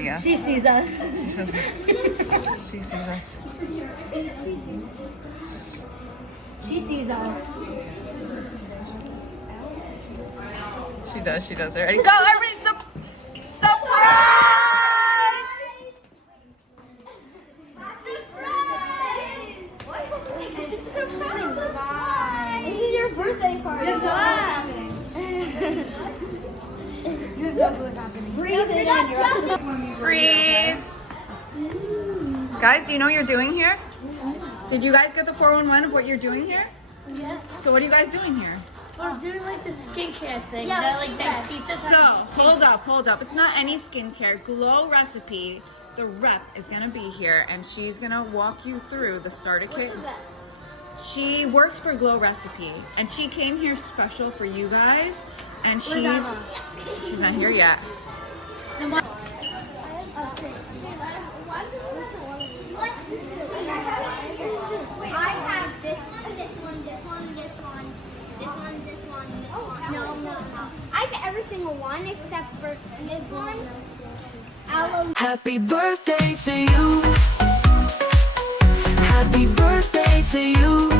see us. She sees us. She sees us. She sees us. She does. She does. Ready? Go, everybody! Surprise! Surprise! This is your birthday party. Breathe it in. Freeze! Guys, do you know what you're doing here? Did you guys get the 411 of what you're doing here? Yeah. So what are you guys doing here? We're doing like the skincare thing. Yeah, that, what like she that said. pizza. So, hold up. It's not any skincare. Glow Recipe, the rep, is going to be here, and she's going to walk you through the starter kit. What's a bet? She works for Glow Recipe, and she came here special for you guys, and she's not here yet. I have this one, this one, this one, this one, this one, this one, this one. No. I have every single one except for this one. Happy birthday to you. Happy birthday to you.